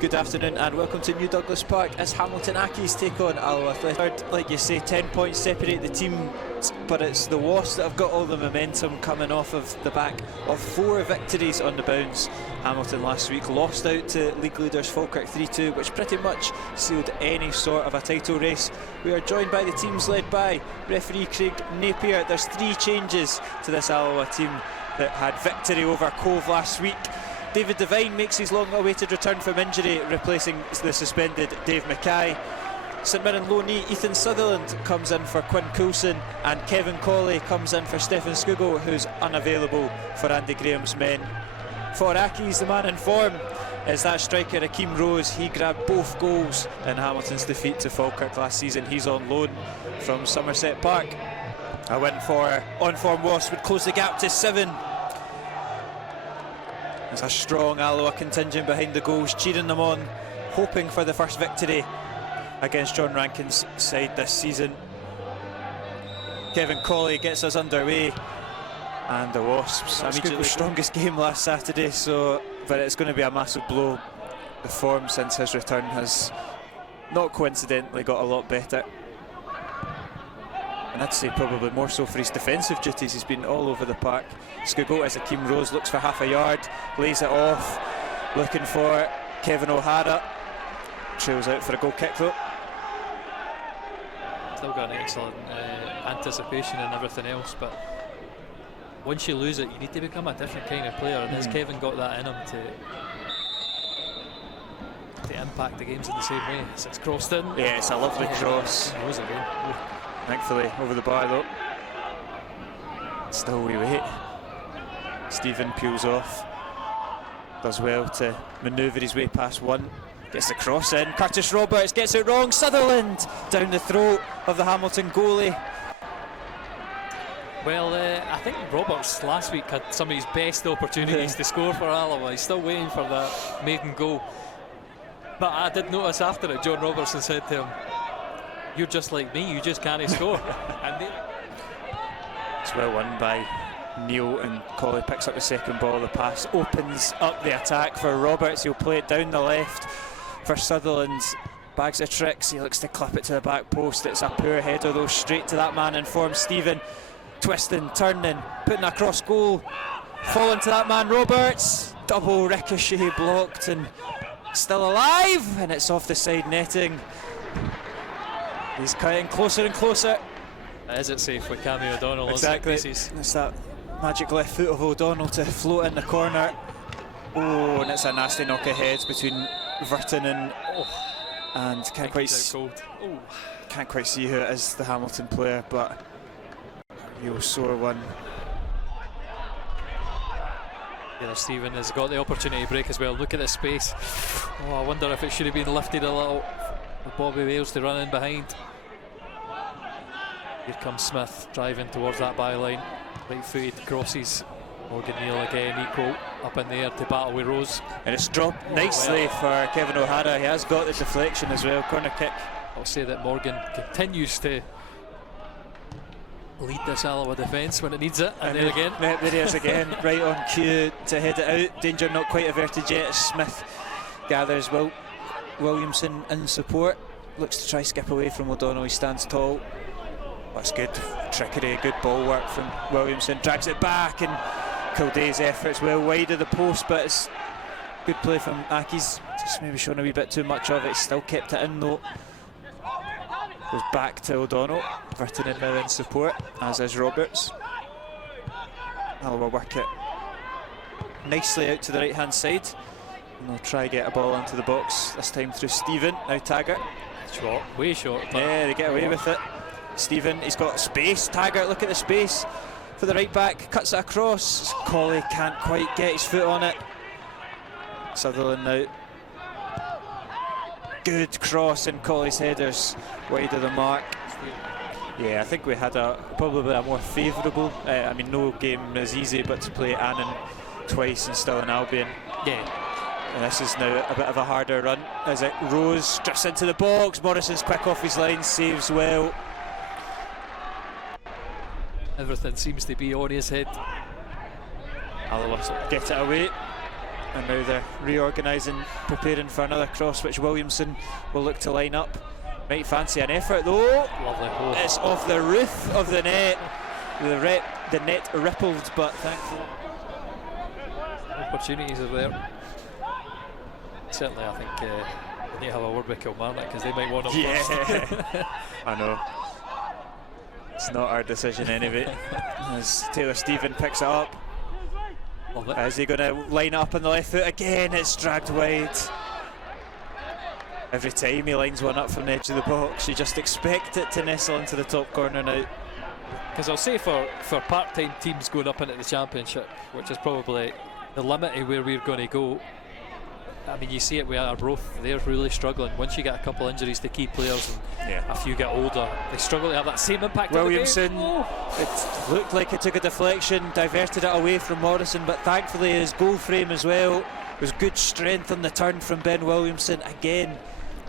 Good afternoon and welcome to New Douglas Park as Hamilton Accies take on Alloa. Like you say, 10 points separate the team, but it's the Wasps that have got all the momentum coming off of the back of 4 victories on the bounce. Hamilton last week lost out to league leaders Falkirk 3-2, which pretty much sealed any sort of a title race. We are joined by the teams led by referee Craig Napier. There's 3 changes to this Alloa team that had victory over Cove last week. David Devine makes his long-awaited return from injury, replacing the suspended Dave Mackay. St Mirren low knee Ethan Sutherland comes in for Quinn Coulson, and Kevin Colley comes in for Stefan Skugel, who's unavailable for Andy Graham's men. For Accies, the man in form is that striker Akeem Rose. He grabbed both goals in Hamilton's defeat to Falkirk last season. He's on loan from Somerset Park. A win for on-form Wasps would close the gap to 7. There's a strong Alloa contingent behind the goals, cheering them on, hoping for the first victory against John Rankin's side this season. Kevin Colley gets us underway, and the Wasps, Skuggel's strongest game last Saturday, but it's going to be a massive blow. The form since his return has not coincidentally got a lot better, and I'd say probably more so for his defensive duties. He's been all over the park. Skugel, as Akeem Rose looks for half a yard, lays it off, looking for Kevin O'Hara, trails out for a goal kick though. Still got an excellent anticipation and everything else, but once you lose it, you need to become a different kind of player, and has Kevin got that in him to impact the games in the same way? So it's crossed in. Yeah, it's a lovely cross. Rose again. Thankfully over the bar though. Still we wait. Stephen peels off, does well to manoeuvre his way past one, gets the cross in. Curtis Roberts gets it wrong. Sutherland down the throat of the Hamilton goalie. Well, I think Roberts last week had some of his best opportunities to score for Alloa. He's still waiting for that maiden goal. But I did notice after it, John Robertson said to him, "You're just like me, you just can't score." And it's well won by Neil, and Colley picks up the second ball. The pass opens up the attack for Roberts. He'll play it down the left for Sutherland. Bags of tricks. He looks to clip it to the back post. It's a poor header though, straight to that man in form, Stephen. Twisting, turning, putting a cross goal. Falling to that man, Roberts. Double ricochet blocked and still alive, and it's off the side netting. He's cutting closer and closer. Is it safe with Cammy O'Donnell? Exactly. It's that magic left foot of O'Donnell to float in the corner. Oh, and it's a nasty knock ahead between Verton and can't quite see who it is, the Hamilton player, but a real sore one. Yeah, Stephen has got the opportunity to break as well. Look at the space. Oh, I wonder if it should have been lifted a little for Bobby Wales to run in behind. Here comes Smith driving towards that byline. Right-footed crosses. Morgan Neal again, equal up in the air to battle with Rose. And it's dropped nicely for Kevin O'Hara. He has got the deflection as well. Corner kick. I'll say that Morgan continues to lead this Alloa defence when it needs it. And there again. There he is again, right on cue to head it out. Danger not quite averted yet as Smith gathers Williamson in support. Looks to try skip away from O'Donnell. He stands tall. That's good trickery, good ball work from Williamson. Drags it back, and Kilday's efforts well wide of the post, but it's good play from Accies. Just maybe showing a wee bit too much of it. Still kept it in though. Goes back to O'Donnell. Verton now in support, as is Roberts. Alloa work it nicely out to the right hand side, and they'll try get a ball into the box, this time through Stephen. Now Taggart. Short, way short. Yeah, they get away with it. Stephen, he's got space. Taggart, look at the space for the right back, cuts it across. Colley can't quite get his foot on it. Sutherland now. Good cross, and Colley's headers wide of the mark. Yeah, I think we had probably a more favourable, I mean, no game is easy, but to play Annan twice and still in Albion. Yeah. And this is now a bit of a harder run as it Rose drifts into the box. Morrison's quick off his line, saves well. Everything seems to be on his head. Alloa get it away. And now they're reorganising, preparing for another cross, which Williamson will look to line up. Might fancy an effort though. Lovely goal. It's off the roof of the net. The net rippled, but thankfully opportunities are there. Certainly, I think we need to have a word with Kilmarnock because they might want him first. I know. It's not our decision anyway. As Taylor Stephen picks it up. Is he going to line up on the left foot again? It's dragged wide. Every time he lines one up from the edge of the box, you just expect it to nestle into the top corner now. Because I'll say for part-time teams going up into the Championship, which is probably the limit of where we're going to go, I mean, you see it with Arbroath, they're really struggling. Once you get a couple injuries to key players and a few get older, they struggle to have that same impact. Williamson, it looked like it took a deflection, diverted it away from Morrison, but thankfully his goal frame as well was good strength on the turn from Ben Williamson. Again,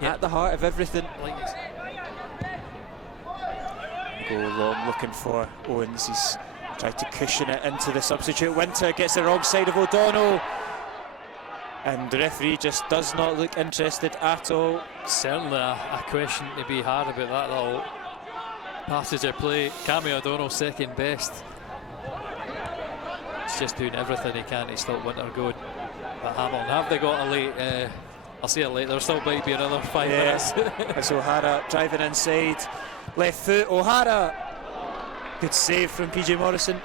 at the heart of everything. Go long looking for Owens. He's tried to cushion it into the substitute. Winter gets the wrong side of O'Donnell. And the referee just does not look interested at all. Certainly a question to be had about that little passage of play. Cammy O'Donnell second best. He's just doing everything he can to stop Winter going. But Hamilton, have they got a late? I'll see it late. There still might be another 5 minutes. It's O'Hara driving inside. Left foot, O'Hara. Good save from PJ Morrison.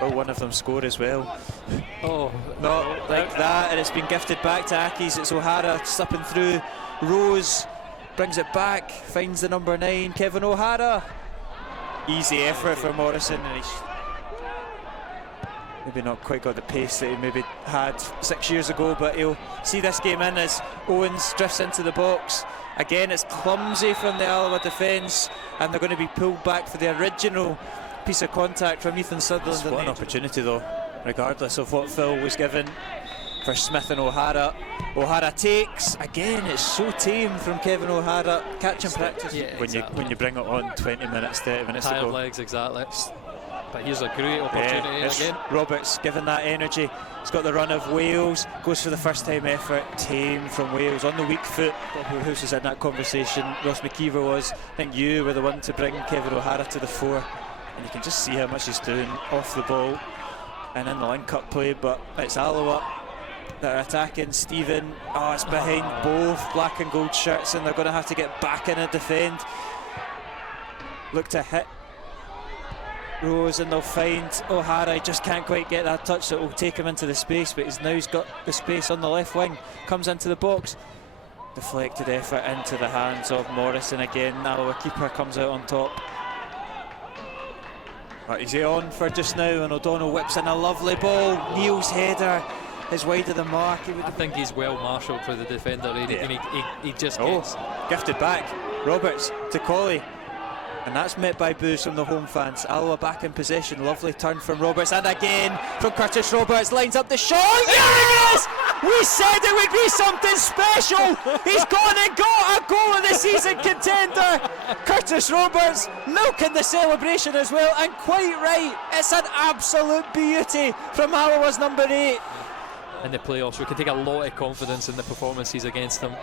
Well, one of them scored as well. Oh, not like that, and it's been gifted back to Accies. It's O'Hara slipping through. Rose brings it back, finds the number 9, Kevin O'Hara. Easy effort for Morrison, and he's maybe not quite got the pace that he maybe had 6 years ago, but he'll see this game in as Owens drifts into the box. Again, it's clumsy from the Alloa defence, and they're going to be pulled back for the original piece of contact from Ethan Sutherland. What an opportunity though, regardless of what Phil was given, for Smith and O'Hara. O'Hara takes, again it's so tame from Kevin O'Hara, catching practice. When you bring it on 20 minutes, 30 minutes tired to go. Legs, exactly. But here's a great opportunity again. Roberts given that energy. He's got the run of Wales, goes for the first time effort, tame from Wales on the weak foot. Who was in that conversation? Ross McKeever was. I think you were the one to bring Kevin O'Hara to the fore. And you can just see how much he's doing off the ball and in the link-up play, but it's Alloa that are attacking. Stephen, it's behind both black and gold shirts, and they're going to have to get back in and defend. Look to hit Rose, and they'll find O'Hara. He just can't quite get that touch that will take him into the space, but he's got the space on the left wing, comes into the box. Deflected effort into the hands of Morrison again. Alloa keeper comes out on top. Is he on for just now, and O'Donnell whips in a lovely ball. Neil's header is wide of the mark. I think he's well marshalled for the defender, and he just gets gifted back. Roberts to Colley, and that's met by boos from the home fans. Alloa back in possession. Lovely turn from Roberts, and again from Curtis Roberts. Lines up the shot. There it is! We said it would be something special. He's gone and got a goal of the season contender. Curtis Roberts milking the celebration as well, and quite right. It's an absolute beauty from Alloa's number 8. In the playoffs, we can take a lot of confidence in the performances against them,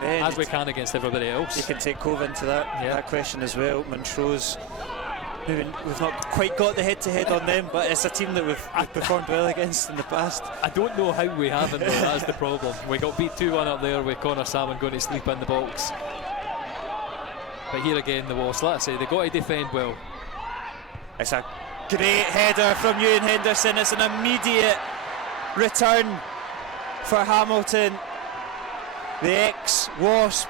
as we can against everybody else. You can take Coven to that question as well. Montrose, maybe we've not quite got the head-to-head on them, but it's a team that we've performed well against in the past. I don't know how we haven't, though. That's the problem. We got beat 2-1 up there with Connor Salmon going to sleep in the box. But here again, the Wasps, like I say, they've got to defend well. It's a great header from Ewan Henderson. It's an immediate return for Hamilton. The ex-Wasp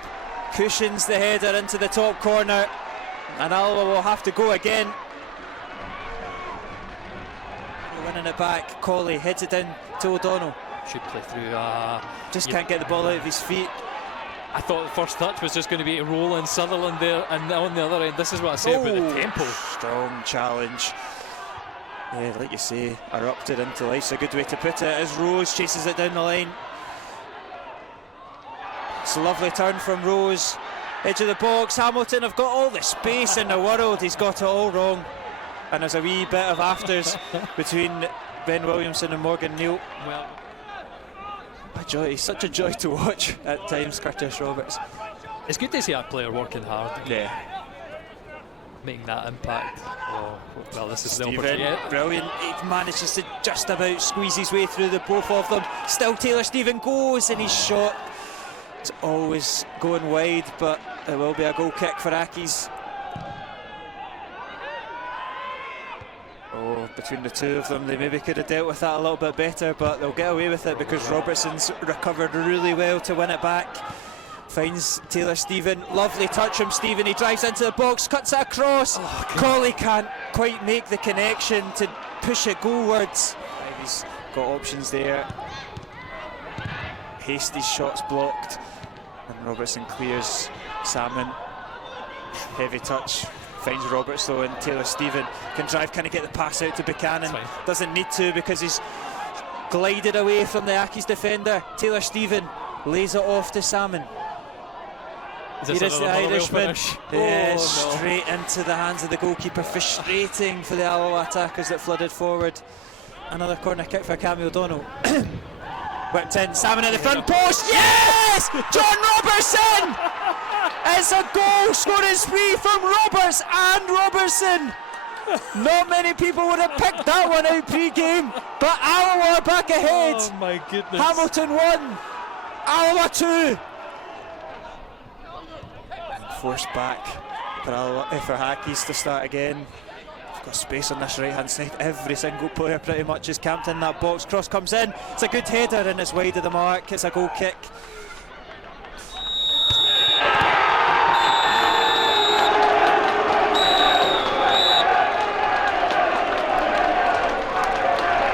cushions the header into the top corner, and Alloa will have to go again. Winning it back, Colley heads it down to O'Donnell. Should play through. Just can't get the ball out of his feet. I thought the first touch was just going to be a roll in Sutherland there, and on the other end, this is what I say about the tempo. Strong challenge. Yeah, like you say, erupted into life. A good way to put it as Rose chases it down the line. It's a lovely turn from Rose. Edge of the box. Hamilton have got all the space in the world. He's got it all wrong. And there's a wee bit of afters between Ben Williamson and Morgan Neal. Well, A joy, he's such a joy to watch at times, Curtis Roberts. It's good to see a player working hard. Yeah. Making that impact. Oh, well, this is the Stephen, opportunity. brilliant. He manages to just about squeeze his way through the both of them. Still Taylor Stephen goes, and his shot is always going wide, but there will be a goal kick for Accies. Oh, between the two of them, they maybe could have dealt with that a little bit better, but they'll get away with it because Robertson's recovered really well to win it back. Finds Taylor Stephen, lovely touch from Stephen, he drives into the box, cuts it across. Colley can't quite make the connection to push it goalwards. He's got options there. Hasty's shot's blocked, and Robertson clears Salmon. Heavy touch, finds Roberts though, and Taylor Stephen can drive, can he get the pass out to Buchanan? Doesn't need to because he's glided away from the Accies defender. Taylor Stephen lays it off to Salmon. Is Here is the Irishman. Yeah, no. straight into the hands of the goalkeeper. Frustrating for the Alloa attackers that flooded forward. Another corner kick for Cammy O'Donnell. Whipped in, Salmon at the front post. Yes! John Robertson! It's a goal scoring spree from Roberts and Robertson. Not many people would have picked that one out pre-game, but Alloa are back ahead. Oh my goodness. Hamilton 1, Alloa 2. Forced back for Accies to start again. We've got space on this right hand side. Every single player pretty much is camped in that box. Cross comes in, it's a good header and it's wide of the mark. It's a goal kick.